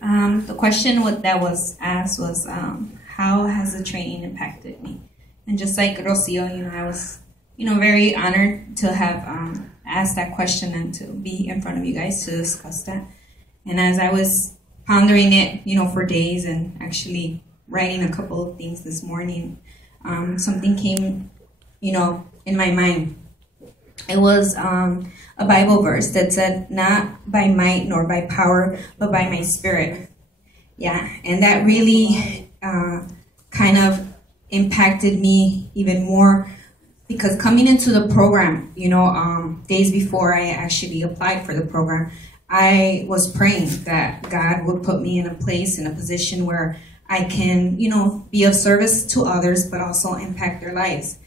The question that was asked was, how has the training impacted me? And just like Rocio, I was, very honored to have asked that question and to be in front of you guys to discuss that. And as I was pondering it, for days and actually writing a couple of things this morning, something came, in my mind. It was a Bible verse that said, "Not by might nor by power, but by my spirit." Yeah, and that really kind of impacted me even more, because coming into the program, days before I actually applied for the program, I was praying that God would put me in a place, in a position where I can, be of service to others, but also impact their lives.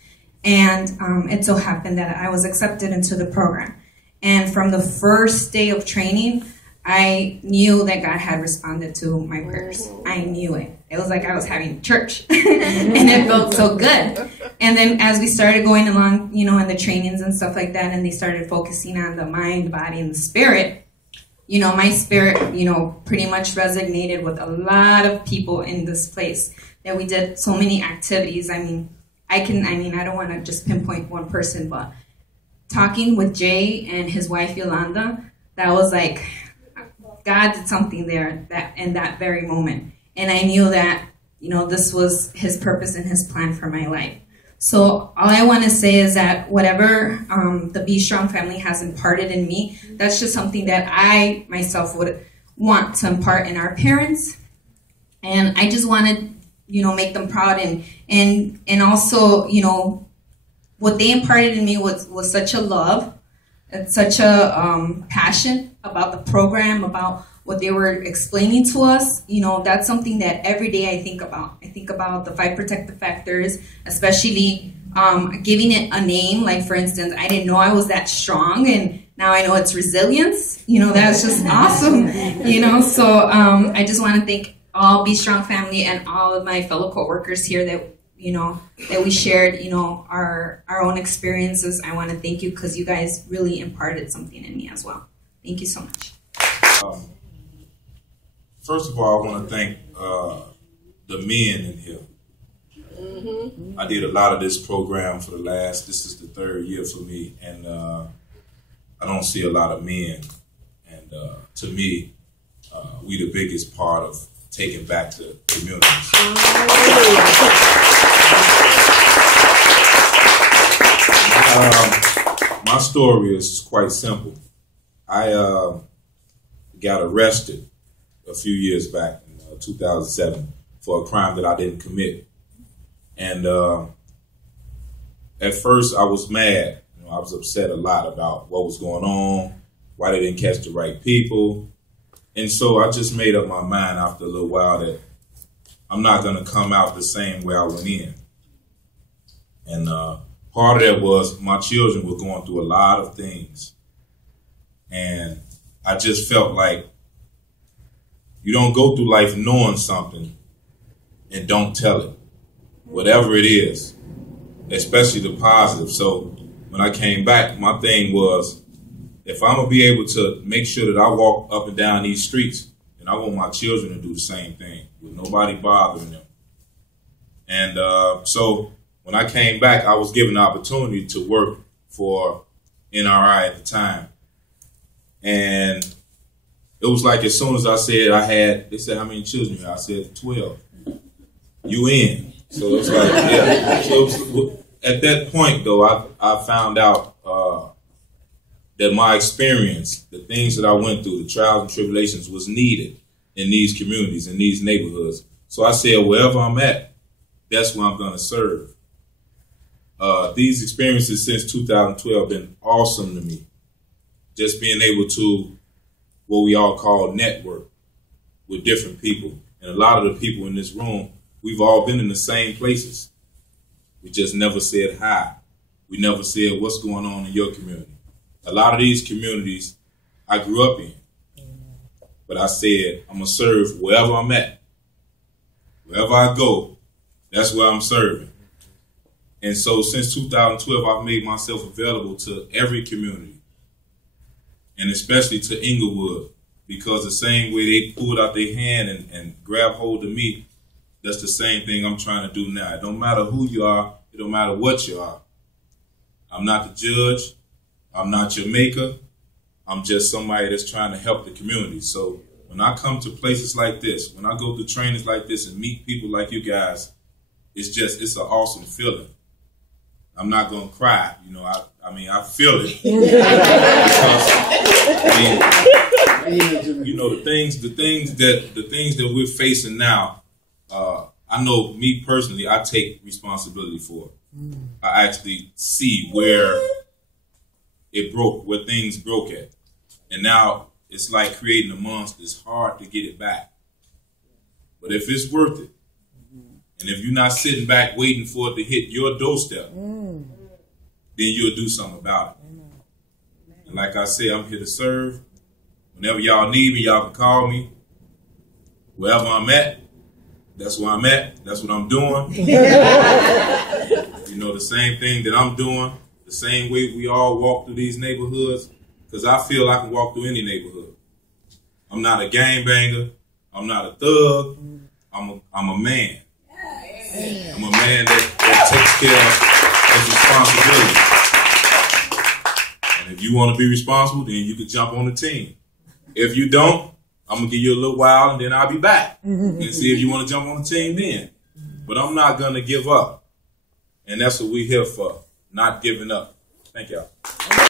And it so happened that I was accepted into the program. And from the first day of training, I knew that God had responded to my prayers. I knew it. It was like I was having church. And it felt so good. And then as we started going along, in the trainings and stuff like that, and they started focusing on the mind, body, and the spirit, my spirit, pretty much resonated with a lot of people in this place, that we did so many activities. I don't want to just pinpoint one person, but talking with Jay and his wife Yolanda, that was like, God did something there in that very moment. And I knew that, this was his purpose and his plan for my life. So all I want to say is that whatever the Be Strong family has imparted in me, that's just something that I myself would want to impart in our parents. And I just wanted, make them proud, and also, what they imparted in me was such a love and such a passion about the program, about what they were explaining to us. That's something that every day I think about. I think about the 5 protective factors, especially giving it a name. Like, for instance, I didn't know I was that strong, and now I know it's resilience. That's just awesome. So I just want to thank all Be Strong family and all of my fellow coworkers here that that we shared, our own experiences. I want to thank you, because you guys really imparted something in me as well. Thank you so much. First of all, I want to thank the men in here. Mm-hmm. I did a lot of this program for this is the 3rd year for me, and I don't see a lot of men. And to me, we the biggest part of taking back to communities. My story is quite simple. I got arrested a few years back in 2007 for a crime that I didn't commit. And at first I was mad. I was upset a lot about what was going on, why they didn't catch the right people. And so I just made up my mind after a little while that I'm not going to come out the same way I went in. And part of that was my children were going through a lot of things. And I just felt like you don't go through life knowing something and don't tell it, whatever it is, especially the positive. So when I came back, my thing was, if I'm going to be able to make sure that I walk up and down these streets, then I want my children to do the same thing with nobody bothering them. And so when I came back, I was given the opportunity to work for NRI at the time. And it was like, as soon as I said they said, how many children you have? I said, 12. You in. So it's like, yeah. So at that point, though, I found out that my experience, the things that I went through, the trials and tribulations, was needed in these communities, in these neighborhoods. So I said, wherever I'm at, that's where I'm going to serve. These experiences since 2012 have been awesome to me. Just being able to, what we all call network with different people. And a lot of the people in this room, we've all been in the same places. We just never said hi. We never said what's going on in your community. A lot of these communities I grew up in. But I said, I'm going to serve wherever I'm at. Wherever I go, that's where I'm serving. And so since 2012, I've made myself available to every community, and especially to Inglewood, because the same way they pulled out their hand and grabbed hold of me, that's the same thing I'm trying to do now. It don't matter who you are. It don't matter what you are. I'm not the judge. I'm not your maker. I'm just somebody that's trying to help the community. So when I come to places like this, when I go to trainings like this and meet people like you guys, it's an awesome feeling. I'm not going to cry. You know, I feel it. Because, you know, the things that we're facing now, I know me personally, I take responsibility for it. I actually see where it broke, where things broke at. And now it's like creating a monster. It's hard to get it back. But if it's worth it, and if you're not sitting back waiting for it to hit your doorstep, then you'll do something about it. And like I said, I'm here to serve. Whenever y'all need me, y'all can call me. Wherever I'm at, that's where I'm at. That's what I'm doing. You know, the same thing that I'm doing, the same way we all walk through these neighborhoods, because I feel I can walk through any neighborhood. I'm not a gangbanger. I'm not a thug. I'm a man. I'm a man that takes care of his responsibility. And if you want to be responsible, then you can jump on the team. If you don't, I'm going to give you a little while and then I'll be back and see if you want to jump on the team then. But I'm not going to give up. And that's what we're here for, not giving up. Thank y'all.